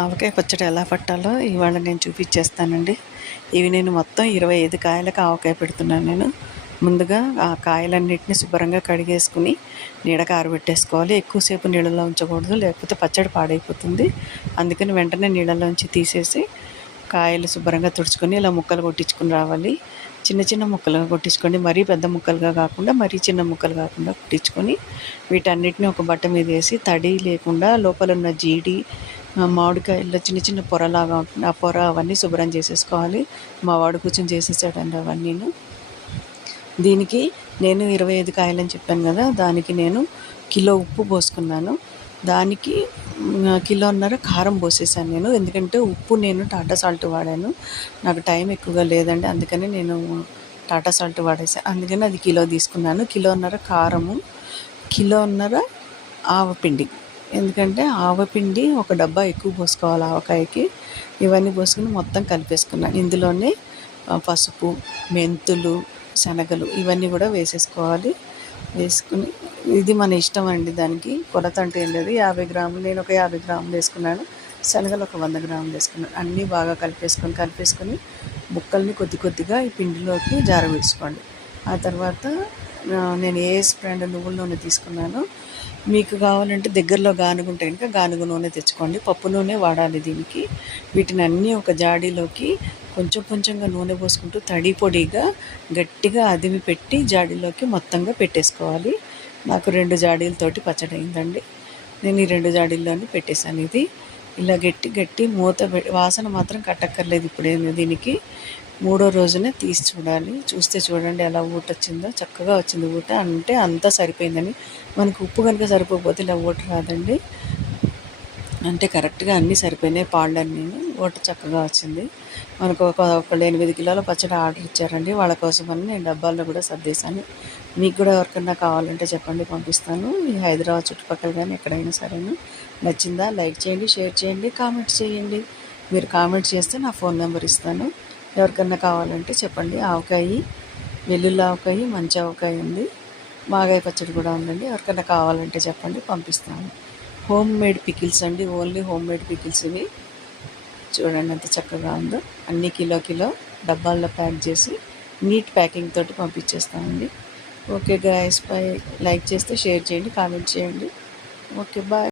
ఆవకాయ పచ్చడి ఎలా పట్టాలో ఇవాళ నేను చూపించేస్తానండి. ఇవి నేను మొత్తం 25 కాయలకు ఆవకాయ పెడుతున్నాను నేను. ముందుగా ఆ కాయలన్నిటిని శుభ్రంగా కడిగేసుకుని నీడకు ఆరబెట్టేసుకోవాలి. ఎక్కువసేపు నీళ్ళలో ఉంచకూడదు, లేకపోతే పచ్చడి పాడైపోతుంది. అందుకని వెంటనే నీళ్ళలోంచి తీసేసి కాయలు శుభ్రంగా తుడుచుకొని ఇలా ముక్కలు కొట్టించుకుని రావాలి. చిన్న చిన్న ముక్కలుగా కొట్టించుకోండి, మరీ పెద్ద ముక్కలుగా కాకుండా, మరీ చిన్న ముక్కలు కాకుండా కొట్టించుకొని వీటన్నిటిని ఒక బట్ట మీద వేసి తడి లేకుండా లోపల ఉన్న జీడి మామిడికాయల్లో చిన్న చిన్న పొరలాగా ఉంటుంది, ఆ పొర అవన్నీ శుభ్రం చేసేసుకోవాలి. మా వాడు కూర్చొని చేసేసాడండి అవన్నీను. దీనికి నేను 25 కాయలని చెప్పాను కదా, దానికి నేను కిలో ఉప్పు పోసుకున్నాను. దానికి కిలోన్నర కారం పోసేసాను నేను. ఎందుకంటే ఉప్పు నేను టాటా సాల్ట్ వాడాను, నాకు టైం ఎక్కువగా లేదండి, అందుకని నేను టాటా సాల్ట్ వాడేసాను. అందుకని అది కిలో తీసుకున్నాను. కిలోన్నర కారము, కిలోన్నర ఆవపిండి. ఎందుకంటే ఆవపిండి ఒక డబ్బా ఎక్కువ పోసుకోవాలి ఆవకాయకి. ఇవన్నీ పోసుకుని మొత్తం కలిపేసుకున్నాను. ఇందులోనే పసుపు, మెంతులు, శనగలు ఇవన్నీ కూడా వేసేసుకోవాలి. వేసుకుని ఇది మన ఇష్టం అండి, దానికి కొలత అంటే ఏం లేదు. 50 గ్రాములు, నేను ఒక 50 గ్రాములు వేసుకున్నాను. శనగలు ఒక 100 గ్రాములు వేసుకున్నాను. అన్నీ బాగా కలిపేసుకొని ముక్కల్ని కొద్ది కొద్దిగా ఈ పిండిలోకి జారవిడ్చుకోండి. ఆ తర్వాత నేను ఏఎస్ బ్రాండ్ నువ్వుల నూనె తీసుకున్నాను. మీకు కావాలంటే దగ్గరలో గానుగ ఉంటే కనుక గానుగ నూనె తెచ్చుకోండి. పప్పు నూనె వాడాలి దీనికి. వీటిని అన్నీ ఒక జాడీలోకి కొంచెం కొంచెంగా నూనె పోసుకుంటూ తడి పొడిగా గట్టిగా అదిమి పెట్టి జాడీలోకి మొత్తంగా పెట్టేసుకోవాలి. నాకు 2 జాడీలతోటి పచ్చడి అయిందండి. నేను ఈ 2 జాడీల్లోని పెట్టేశాను. ఇది ఇలా గట్టి మూత వాసన మాత్రం కట్టక్కర్లేదు. ఇప్పుడేమి దీనికి 3వ రోజునే తీసి చూడాలి. చూస్తే చూడండి ఎలా ఊట వచ్చిందో, చక్కగా వచ్చింది ఊట. అంటే అంతా సరిపోయిందని. మనకు ఉప్పు కనుక సరిపోకపోతే ఇలా ఊట రాదండి. అంటే కరెక్ట్గా అన్నీ సరిపోయినాయి, పాళ్ళన్నీ. ఊట చక్కగా వచ్చింది. మనకు ఒకళ్ళు 8 కిలోల పచ్చడి ఆర్డర్ ఇచ్చారండి, వాళ్ళ కోసమని నేను డబ్బాల్లో కూడా సర్దేశాను. మీకు కూడా ఎవరికన్నా కావాలంటే చెప్పండి, పంపిస్తాను. ఈ హైదరాబాద్ చుట్టుపక్కల కానీ ఎక్కడైనా సరేను. నచ్చిందా లైక్ చేయండి, షేర్ చేయండి, కామెంట్స్ చేయండి. మీరు కామెంట్స్ చేస్తే నా ఫోన్ నెంబర్ ఇస్తాను. ఎవరికన్నా కావాలంటే చెప్పండి. ఆవకాయ, వెల్లుల్లి ఆవకాయ, మంచి ఆవకాయ ఉంది, మాగాయ పచ్చడి కూడా ఉందండి. ఎవరికన్నా కావాలంటే చెప్పండి, పంపిస్తాను. హోమ్ మేడ్ పికిల్స్ అండి, ఓన్లీ హోమ్ మేడ్ పికిల్స్ ఇవి. చూడండి ఎంత చక్కగా ఉందో. అన్ని కిలో డబ్బాల్లో ప్యాక్ చేసి నీట్ ప్యాకింగ్ తోటి పంపించేస్తామండి. Okay guys, bye. లైక్ చేస్తే షేర్ చేయండి, కామెంట్ చేయండి. Okay, bye.